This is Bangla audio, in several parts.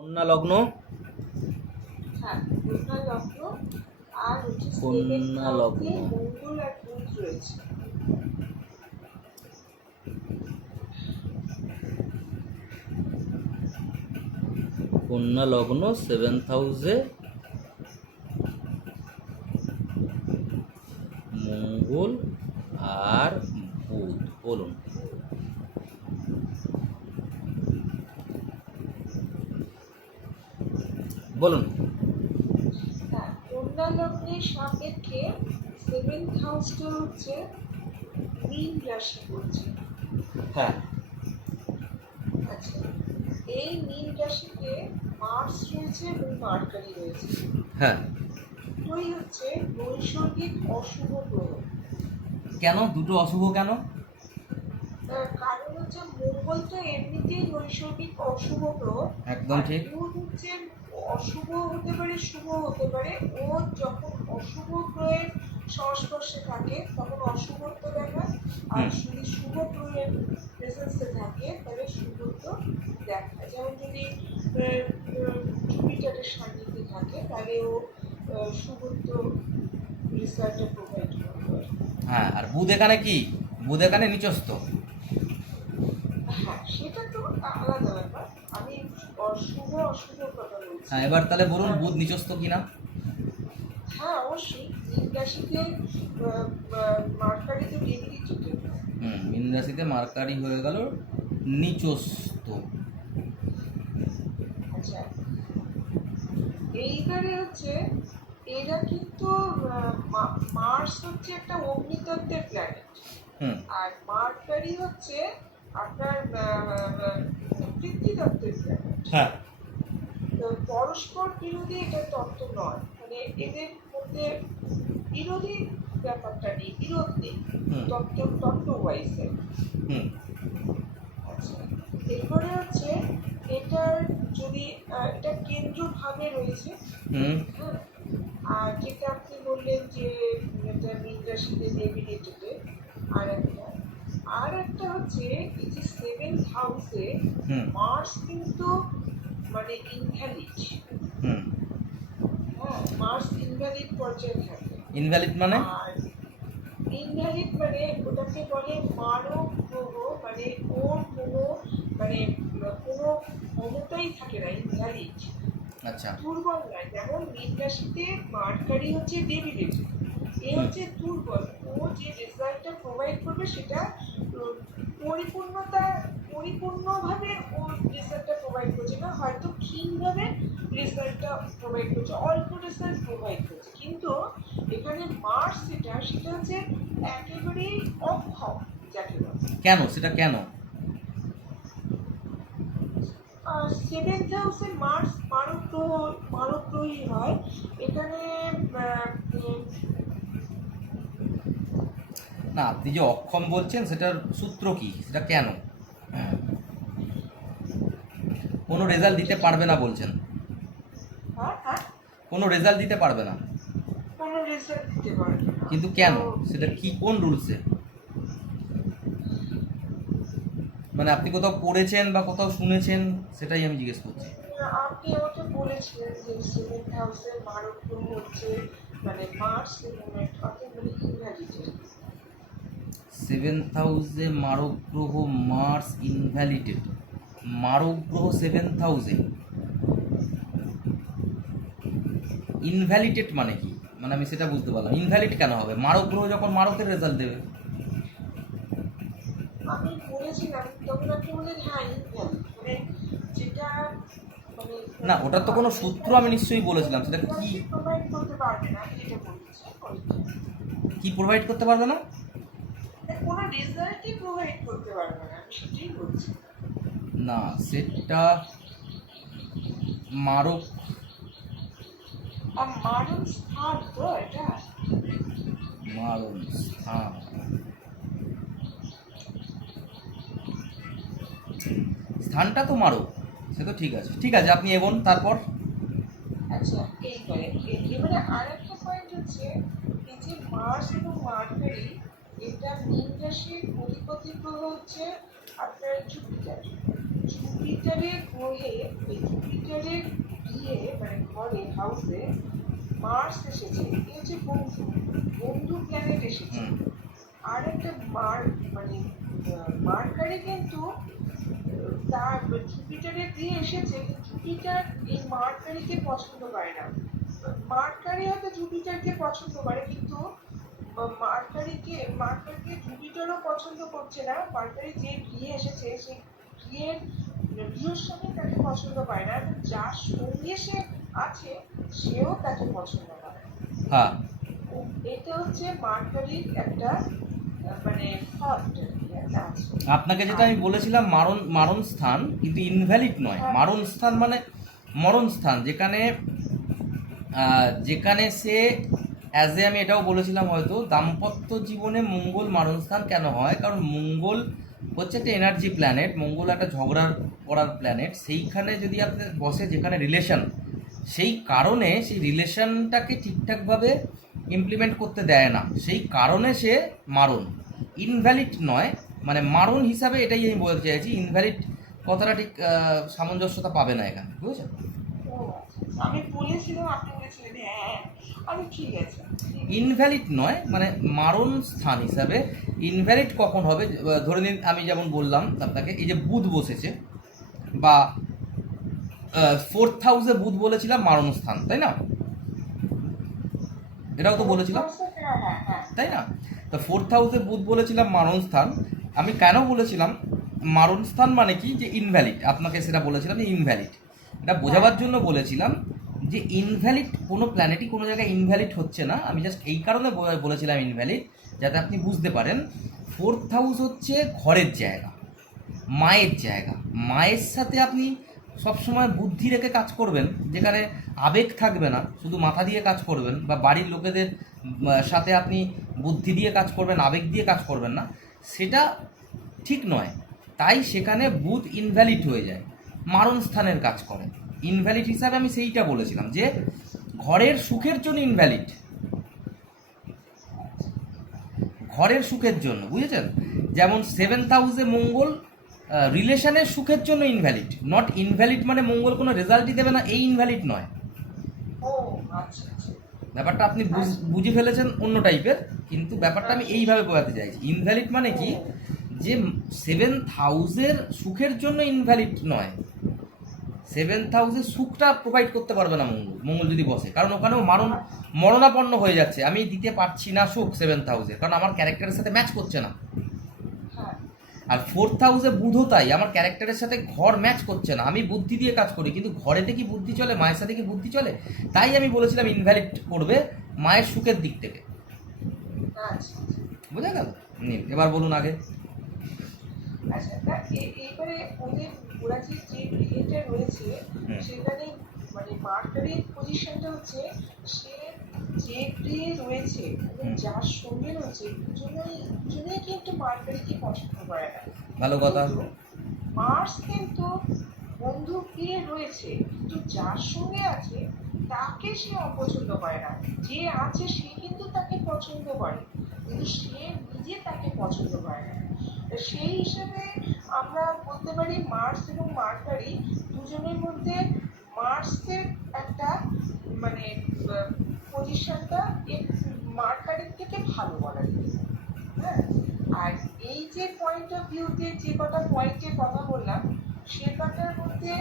কন্যা লগ্ন, হ্যাঁ, কন্যা লগ্ন আর হচ্ছে কন্যা লগ্ন, মঙ্গল আর বুধ রয়েছে। কন্যা লগ্ন 7th হাউসে মঙ্গল আর বুধ। বলুন। বলুন। হ্যাঁ, কন্যা লগ্নের সাপেক্ষে 7th হাউসটা হচ্ছে মীন রাশি বলছে। হ্যাঁ। আচ্ছা, এই মীন রাশিতে মার্স রয়েছে এবং মার্কারি রয়েছে। হ্যাঁ। দুটোই হচ্ছে নৈসর্গিক অশুভ গ্রহ। কেন দুটো অশুভ কেন? কারণ হচ্ছে মঙ্গল তো এমনিতেই নৈসর্গিক অশুভ গ্রহ। একদম ঠিক। বুধ হচ্ছে অশুভ হতে পারে, শুভ হতে পারে। ও যখন অশুভ গ্রহের সংস্পর্শে থাকে তখন অশুভত্ব দেখায়, আর যদি শুভ গ্রহের প্রেজেন্সে থাকে তাহলে শুভত্ব দেখায়। যেমন যদি জুপিটারের সান্নিধ্যে থাকে তাহলে ও শুভত্ব রিসার্চে প্রোভাইড করবে। হ্যাঁ, আর বুধ এখানে কি? বুধ এখানে নিচস্থ। হ্যাঁ, সেটা তো আলাদা ব্যাপার। আমি অশুভ কথা বলছি। হ্যাঁ, এবার তাহলে বলুন বুধ নিচস্থ কিনা? হ্যাঁ, অবশ্যই মীন রাশিতে মার্কারি তো ডেবিলিটি। মীন রাশিতে মার্কারি হয়ে গেল নিচস্থ। আচ্ছা, এইবারে হচ্ছে এরা কিন্তু মার্স হচ্ছে একটা অগ্নিতত্ত্বের প্ল্যানেট, আর মার্কারি হচ্ছে আপনার পৃথ্বীতত্ত্বের প্ল্যানেট। হ্যাঁ। তো পরস্পর বিরোধী এটা তত্ত্ব নয়, মানে এদের মধ্যে বিরোধী ব্যাপারটা নেই, বিরোধ নেই তত্ত্ব ওয়াইজে। আচ্ছা, এরপরে হচ্ছে এটার যদি এটা কেন্দ্রভাবে রয়েছে। হ্যাঁ, আর যেটা আপনি বললেন যে এটা মীন রাশিতে ডেবিলিটিতে, আর একটা হচ্ছে এই যে 7th হাউসে মার্স কিন্তু মানে ইনভ্যালিড। হ্যাঁ, মার্স ইনভ্যালিড পর্যায়ে থাকে। ইনভ্যালিড মানে? আর ইনভ্যালিড মানে ওটাকে বলে মানব গ্রহ, মানে ওর কোনো মানে কোনো ক্ষমতাই থাকে না, ইনভ্যালিড। আচ্ছা। দুর্বল নয়। যেমন মীন রাশিতে মার্কারি হচ্ছে ডেবিলিটি, এ হচ্ছে দুর্বল। ও যে রেজাল্টটা প্রোভাইড করবে সেটা পরিপূর্ণভাবে ও রেজাল্টটা প্রোভাইড করছে না, হয়তো ক্ষীণভাবে রেজাল্টটা প্রোভাইড করছে, অল্প রেজাল্ট প্রোভাইড করছে। কিন্তু এখানে মার্স সেটা হচ্ছে একেবারেই অক্ষম যাকে বলে। কেন? সেটা কেন? 7th হাউসে মার্স মারকগ্রহী হয়। এখানে না, আপনি যে অক্ষম বলছেন সেটার সূত্র কি? সেটা কেন? কোনো রেজাল্ট দিতে পারবে না বলছেন? কোনো রেজাল্ট দিতে পারবে না? কোনো রেজাল্ট দিতে পারবে না। কিন্তু কেন? সেটা কি, কোন রুলসে? মানে আপনি কোথাও পড়েছেন বা কোথাও শুনেছেন, সেটাই আমি জিজ্ঞেস করছি। আপনি আমাকে বলেছিলেন যে 7th হাউসের মারক গ্রহ হচ্ছে মানে মার্স এবং মানে ইনভ্যালিডেড। 7th হাউসে মারক গ্রহ মার্স ইনভ্যালিডেড। মারক গ্রহ 7th হাউসে ইনভ্যালিডেড মানে কি? মানে আমি সেটা বুঝতে পারলাম। ইনভ্যালিড কেন হবে? মারক গ্রহ যখন মারকের রেজাল্ট দেবে। আমি বলেছিলাম তখন আপনি বললেন হ্যাঁ ইনভ্যালিড, মানে যেটা মানে না, ওটার তো কোনো সূত্র আমি নিশ্চয়ই বলেছিলাম। সেটা কি প্রোভাইড করতে পারবে না, যেটা বলেছি। কি প্রোভাইড করতে পারবে না? কোনো রেজাল্টই প্রোভাইড করতে পারবে না, আমি সেটাই বলছি। না, সেটা মারক আর মারণ স্থান তো এটা। মারণ স্থান। স্থানটা তো মারক, সে তো ঠিক আছে। ঠিক আছে, আপনি এগোন তারপর। আচ্ছা, এবারে আর একটা পয়েন্ট হচ্ছে এই যে মার্স এবং মার্কারি, এটা মীন রাশির অধিপতি গ্রহ হচ্ছে আপনার জুপিটার। জুপিটারের গ্রহে, এই জুপিটারের বিয়ে মানে ঘরে হাউসে মার্স এসেছে, এই হচ্ছে বন্ধু, বন্ধু প্ল্যানেট এসেছে। হুম আর একটা মানে মার্কারি কিন্তু তার জুপিটারে দিয়ে এসেছে, কিন্তু জুপিটার এই মার্কারিকে পছন্দ করে না। মার্কারি হয়তো জুপিটারকে পছন্দ করে, কিন্তু মার্কারিকে জুপিটারও পছন্দ করছে না। মার্কারি যে গৃহে এসেছে সেই গৃহের গৃহর সঙ্গে তাকে পছন্দ করে না, এবং যার সঙ্গে সে আছে সেও তাকে পছন্দ করে না। হ্যাঁ, এটা হচ্ছে মার্কারির একটা মানে ফল্ট আছে। আপনাকে যেটা আমি বলেছিলাম মারণ মারণ স্থান কিন্তু ইনভ্যালিড নয়। মারণ স্থান মানে মরণ স্থান, যেখানে যেখানে সে আমি এটাও বলেছিলাম হয়তো, দাম্পত্য জীবনে মঙ্গল মারণ স্থান কেন হয়, কারণ মঙ্গল হচ্ছে একটা এনার্জি প্ল্যানেট, মঙ্গল একটা ঝগড়া করার প্ল্যানেট। সেইখানে যদি আপনি বসে যেখানে রিলেশন, সেই কারণে সেই রিলেশনটাকে ঠিকঠাকভাবে ইমপ্লিমেন্ট করতে দেয় না, সেই কারণে সে মারণ, ইনভ্যালিড নয়। মানে মারণ হিসাবে এটাই আমি বলতে চাইছি, ইনভ্যালিড কথাটা ঠিক সামঞ্জস্যতা পাবে না এখানে, বুঝেছেন? ও আচ্ছা, আমি বলেছিলাম, আপনি বলেছিলেন হ্যাঁ, আমি ঠিক আছে। ইনভ্যালিড নয়, মানে মারণ স্থান হিসাবে। ইনভ্যালিড কখন হবে, ধরে নিন আমি যেমন বললাম আপনাকে, এই যে বুধ বসেছে বা 4th হাউসে বুধ বলেছিলাম মারণ স্থান, তাই না? এটাও তো বলেছিলাম, হ্যাঁ হ্যাঁ হ্যাঁ। তাই না? তো 4th হাউসে বুধ বলেছিলাম মারণ স্থান। আমি কেন বলেছিলাম মারণ স্থান মানে কি, যে ইনভ্যালিড, আপনাকে সেটা বলেছিলাম যে ইনভ্যালিড। এটা বোঝাবার জন্য বলেছিলাম যে ইনভ্যালিড কোনো প্ল্যানেটই কোনো জায়গায় ইনভ্যালিড হচ্ছে না। আমি জাস্ট এই কারণে বলেছিলাম ইনভ্যালিড, যাতে আপনি বুঝতে পারেন। 4th হাউস হচ্ছে ঘরের জায়গা, মায়ের জায়গা। মায়ের সাথে আপনি সবসময় বুদ্ধি রেখে কাজ করবেন, যেখানে আবেগ থাকবে না, শুধু মাথা দিয়ে কাজ করবেন, বা বাড়ির লোকেদের সাথে আপনি বুদ্ধি দিয়ে কাজ করবেন, আবেগ দিয়ে কাজ করবেন না, সেটা ঠিক নয়। তাই সেখানে বুধ ইনভ্যালিড হয়ে যায়, মারণ স্থানের কাজ করে। ইনভ্যালিড হিসাবে আমি সেইটা বলেছিলাম, যে ঘরের সুখের জন্য ইনভ্যালিড, ঘরের সুখের জন্য, বুঝেছেন? যেমন 7th হাউসে মঙ্গল রিলেশনের সুখের জন্য ইনভ্যালিড, নট ইনভ্যালিড মানে মঙ্গল কোনো রেজাল্টই দেবে না, এই ইনভ্যালিড নয়। ও আচ্ছা আচ্ছা। ব্যাপারটা আপনি বুঝে ফেলেছেন অন্য টাইপের, কিন্তু ব্যাপারটা আমি এইভাবে বোঝাতে চাইছি। ইনভ্যালিড মানে কি, যে 7th হাউসের সুখের জন্য ইনভ্যালিড নয়। 7th হাউসের সুখটা প্রোভাইড করতে পারবে না মঙ্গল যদি বসে, কারণ ওখানেও মরণাপন্ন হয়ে যাচ্ছে, আমি দিতে পারছি না সুখ 7th হাউসে, কারণ আমার ক্যারেক্টারের সাথে ম্যাচ করছে না। হ্যাঁ আর 4th হাউসে বুধও তাই, আমার ক্যারেক্টারের সাথে ঘর ম্যাচ করছে না। আমি বুদ্ধি দিয়ে কাজ করি, কিন্তু ঘরেতে কি বুদ্ধি চলে, মায়ের সাথে কি বুদ্ধি চলে? তাই আমি বলেছিলাম ইনভ্যালিড করবে মায়ের সুখের দিক থেকে। আচ্ছা। বোঝা গেল? নিন, এবার বলুন আগে। আচ্ছা, তা এবারে ওরা যে গৃহটা রয়েছে সেখানে মানে মার্কারির পজিশনটা হচ্ছে, সে যে গৃহে রয়েছে এবং যার সঙ্গে রয়েছে দুজনেই কিন্তু মার্কারিকে পছন্দ করে না। ভালো কথা। কিন্তু মার্স কিন্তু বন্ধু গৃহে রয়েছে, কিন্তু যার সঙ্গে আছে তাকে সে অপছন্দ করে না। যে আছে সে কিন্তু তাকে পছন্দ করে, কিন্তু সে নিজে তাকে পছন্দ করে না। সেই হিসেবে আমরা বলতে পারি মার্স এবং মার্কারি দুজনের মধ্যে মার্সের একটা মানে পজিশনটা মার্কারির থেকে ভালো বলা যায়। হ্যাঁ, আর এই যে পয়েন্ট অফ ভিউতে যে কটা পয়েন্টের কথা বললাম, সে কটার মধ্যে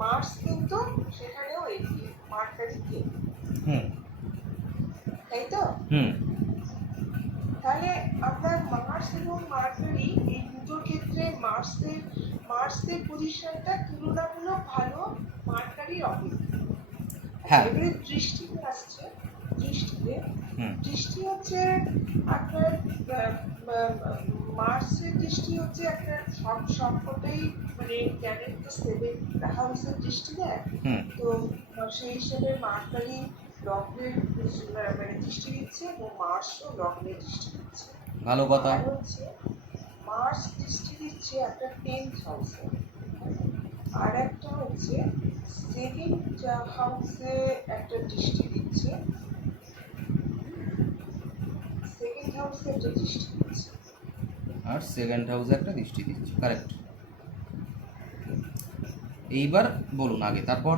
মার্স কিন্তু সেখানেও এগিয়ে মার্কারির থেকে, হুম তাই তো? হুম তাহলে আমরা মার্স এবং মার্কারি এই দুটোর ক্ষেত্রে মার্সের পজিশনটা তুলনামূলক ভালো মার্কারির অপেক্ষা। হ্যাঁ। এবারে দৃষ্টিতে আসছে, হুম দৃষ্টি হচ্ছে আপনার মার্সের দৃষ্টি হচ্ছে আপনার সবকটাই মানে প্ল্যানেট তো 7th হাউসের দৃষ্টি দেয়। হুম তো সেই হিসেবে মার্কারি লগ্নের মানে দৃষ্টি দিচ্ছে এবং মার্সও লগ্নের দৃষ্টি দিচ্ছে। ভালো কথা। আর হচ্ছে মার্স দৃষ্টি দিচ্ছে একটা 10th হাউসে, আর একটা হচ্ছে 2nd হাউসে একটা দৃষ্টি দিচ্ছে, 2nd হাউসে একটা দৃষ্টি দিচ্ছে। আর 2nd হাউসে একটা দৃষ্টি দিচ্ছে, কারেক্ট। এইবার বলুন আগে, তারপর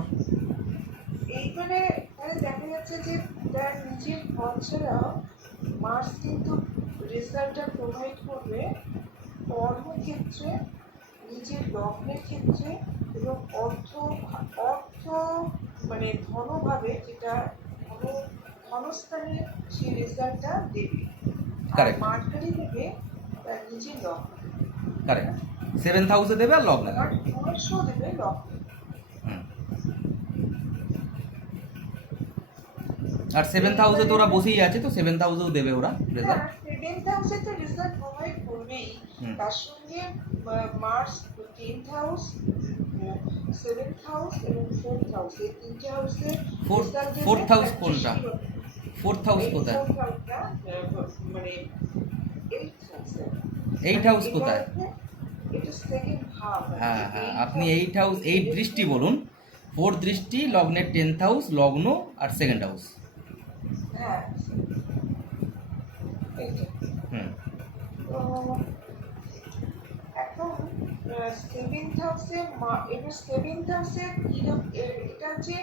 এইবারে এখানে দেখা যাচ্ছে যে তার নিজের ঘর ছাড়াও মার্স কিন্তু রেজাল্টটা প্রোভাইড করবে কর্মক্ষেত্রে, নিজের লগ্নের ক্ষেত্রে এবং অর্থ মানে ধনভাবে, যেটা ধনস্থানে সেই রেজাল্টটা দেবে। আর Correct. মার্কারি দেবে তার নিজের লগ্ন, কারেক্ট, 7th হাউসে দেবে আর লগ্নে দেবে। মার্সও দেবে লগ্নে। হুম। আর 7th হাউসে তো ওরা বসেই আছে, তো 7th হাউসেও দেবে ওরা রেজাল্ট। সেভেন্থ হাউসে তো রেজাল্ট প্রোভাইড করবেই, হুম। তার সঙ্গে Mars 10th house, 7th house এবং 4th হাউস, এই তিনটে হাউসে Fourth house কোনটা? 4th হাউস কোথায়? মানে 8th হাউসে। 8th হাউস কোথায়? এটা সেকেন্ড হাফ। হ্যাঁ হ্যাঁ, আপনি 8th হাউস, 8 দৃষ্টি বলুন। 4th দৃষ্টি লগ্নের 10th হাউস, লগ্ন আর 2nd হাউস। হ্যাঁ, এইটা। হুম। তো এখন সেভেন্থ হাউসে, এবার সেভেন্থ হাউসে এটা হচ্ছে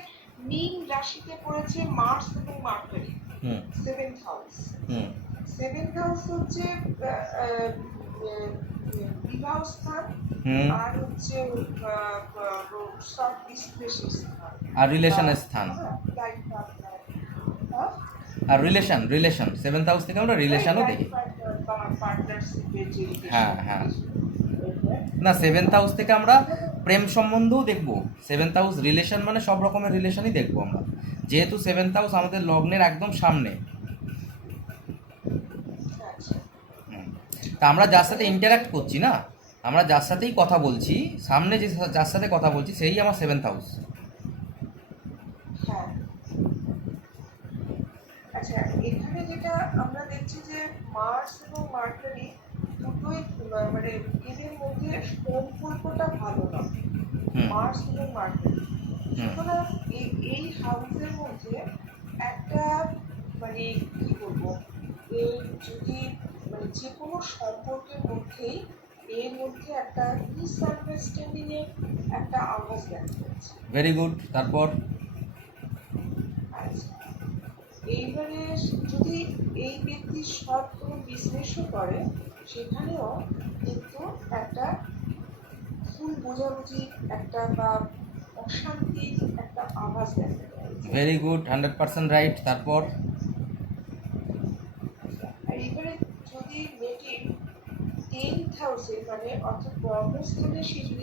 মীন রাশিতে পড়েছে মার্স এবং মার্কারি। হুম। সেভেন্থ হাউস, হুম। সেভেন্থ হাউস হচ্ছে বিবাহ স্থান, হুম। আর হচ্ছে সব বিশ্লেষের স্থান, আর রিলেশনের স্থান। লাইফ পার্টনার, হ্যাঁ, আর রিলেশন 7th হাউস থেকে আমরা রিলেশনও দেখি। পার্টনারশিপের যে হ্যাঁ, হ্যাঁ। না, 7th হাউস থেকে আমরা প্রেম সম্বন্ধও দেখবো। 7th হাউস রিলেশন মানে সব রকমের রিলেশনই দেখবো আমরা, যেহেতু 7th হাউস আমাদের লগ্নের একদম সামনে। আচ্ছা। হুম। তা আমরা যার সাথে ইন্টারাক্ট করছি না, আমরা যার সাথেই কথা বলছি, সামনে যে যার সাথে কথা বলছি সেই আমার 7th হাউস। হ্যাঁ, আচ্ছা, এখানে যেটা আমরা দেখছি যে মার্স এবং মার্কারি দুটোই মানে এদের মধ্যে সম্পর্কটা ভালো না, হুম। মার্স এবং মার্কারি। হুম। সুতরাং এই হাউসের মধ্যে একটা মানে কি বলবো, এর যদি মানে যে কোনো সম্পর্কের মধ্যেই এর মধ্যে একটা মিসআন্ডারস্ট্যান্ডিং এর একটা আভাস দেখা যাচ্ছে। ভেরি গুড, তারপর আচ্ছা, এইবারে যদি এই ব্যক্তি সৎ কোনো বিশ্লেষণ করে, সেখানেও কিন্তু একটা ভুল বোঝাবুঝি, একটা বা অশান্তির একটা আভাস দেখা যায়। ভেরি গুড, 100% রাইট, তারপর আর এইবারে যদি মেয়েটির 10th হাউসে মানে অর্থাৎ কর্মস্থলে সে যদি